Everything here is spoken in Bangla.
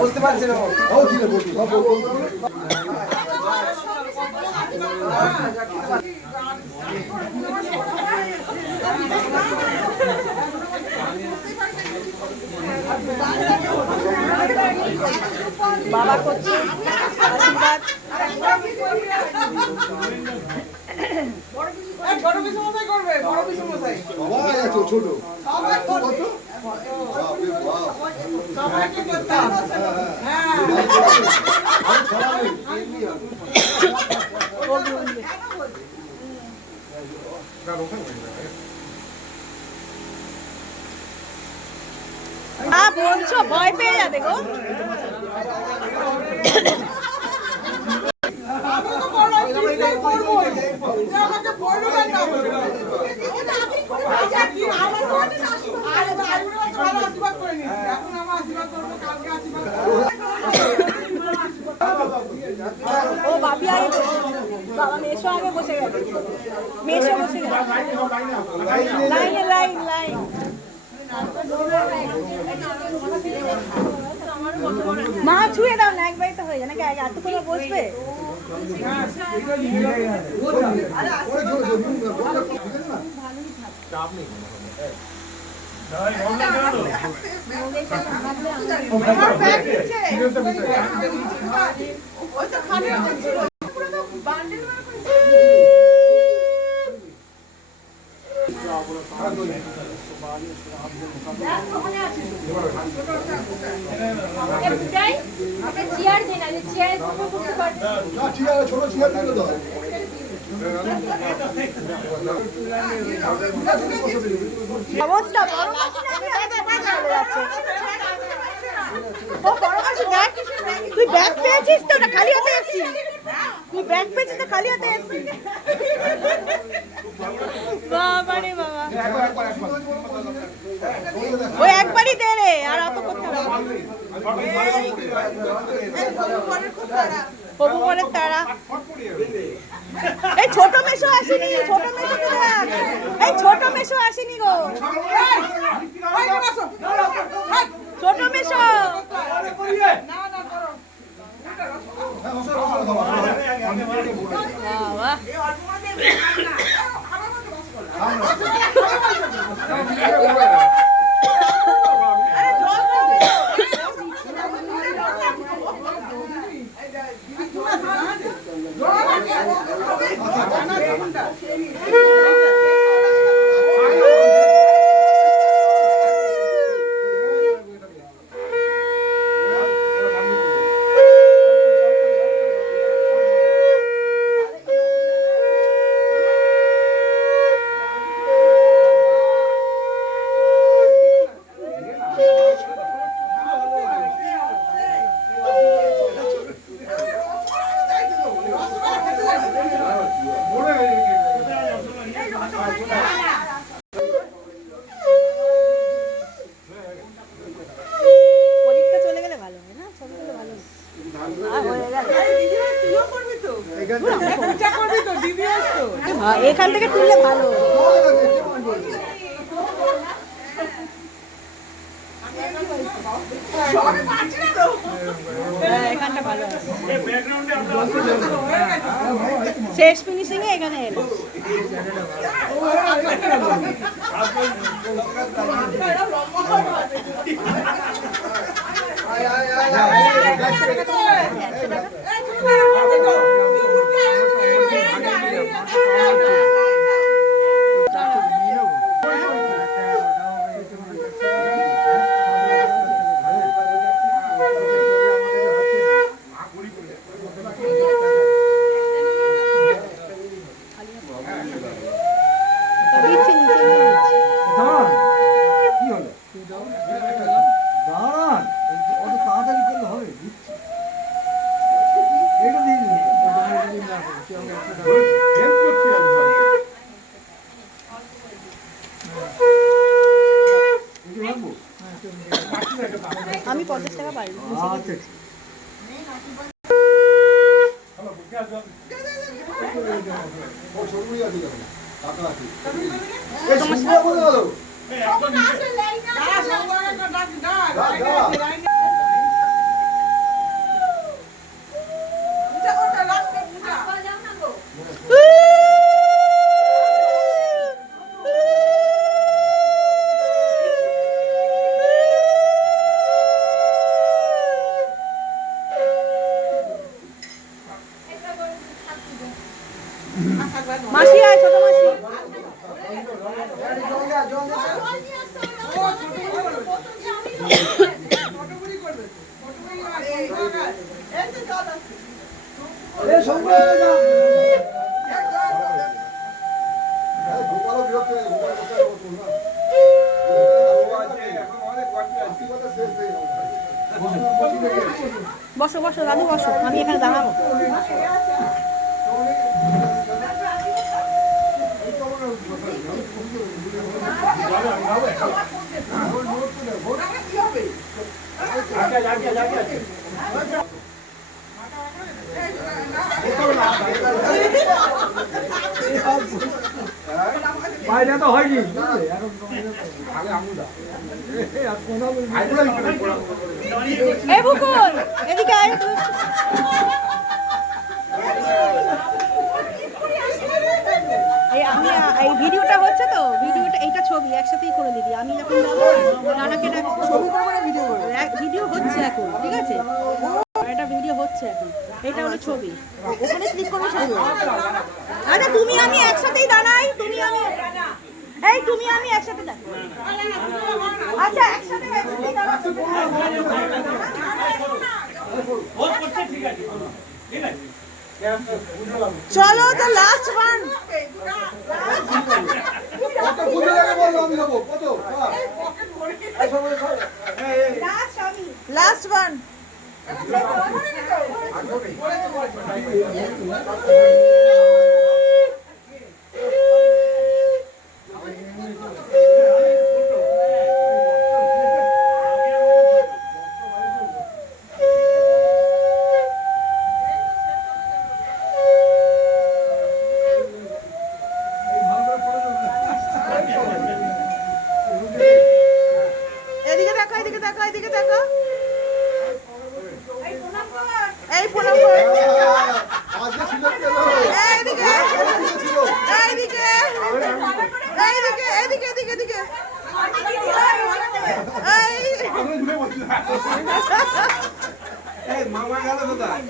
বুঝতে পারছি না ও ছিল বলছি বাবা করছে আশীর্বাদ। বড় বিসমতাই করবে, বড় বিসমতাই সবাই আছে ছোট সবাই কত সবাইকে করতে হ্যাঁ বলছো ভয় পেয়ে যাবে গো। আমি তো বড় চেষ্টা করব যে আমাকে বড় বানা বলবে কি আমার কোনে আরে ভাইগুলো তো ভালো আশীর্বাদ করে নি এখন আমার আশীর্বাদ করব কালকে আশীর্বাদ ও বাপি আগে বাবা মেশো আগে বসে গেছে, মেশো বসে গেছে লাইনে লাইন লাইন। মা ছুঁয়ে দাও না, একবারই তো হয়ে যায় নাকি আগে এত করে বসবে। অবস্থা তুই ব্যাগ পেয়েছিস তো, ওটা খালি হাতে এসেছিস, তুই ব্যাগ পেয়েছিস তো খালি হাতে এসেছিস। বাবা রে বাবা, ওই একবারই দে রে, আর অত করতে হবে প্রভু পরের তারা। এই ছোট মেশো আসেনি, ছোট মেশো কোথায়? এই ছোট মেশো আসেনি গো, ছোট মেশো এখান থেকে তুললে ভালো। এখানটা ভালো, শেষ ফিনিশিং এ এখানে এলো। আমি 50 টাকা পাইনি। মাসি আয়, ছোট মাসি। বসো বসো দাদু বসো, আমি এখানে দাঁড়াবো। বাইরে তো হয়নি এই বুকুল এদিকে আয় তুই। এই আমি এই ভিডিওটা হচ্ছে তো, ভিডিওটা এইটা ছবি একসাথেই করে দিবি। আমি যখন যাবো নানাকে ছবি করবো না, ভিডিও করবো। ভিডিও হচ্ছে এখন, ঠিক আছে? এটা ভিডিও হচ্ছে এখন, এটা হলো ছবি। ওখানে ক্লিক করবো ছবি। আরে তুমি আমি একসাথেই দাঁড়াই, তুমি আমি এই তুমি আমি একসাথে দাঁড়াই। আচ্ছা একসাথে দাঁড়াচ্ছি। চলো তো লাস্ট ওয়ান। কত বুঝে লাগে বলো, আমি দেবো কত লাস্ট ওয়ান। এদিকে দেখো, এদিকে দেখো, এদিকে দেখো। এই প্রণাম কর। আজকে ছিল কেন এইদিকে এইদিকে এইদিকে এদিকে এদিকে এদিকে এই মামা গেল কোথায়?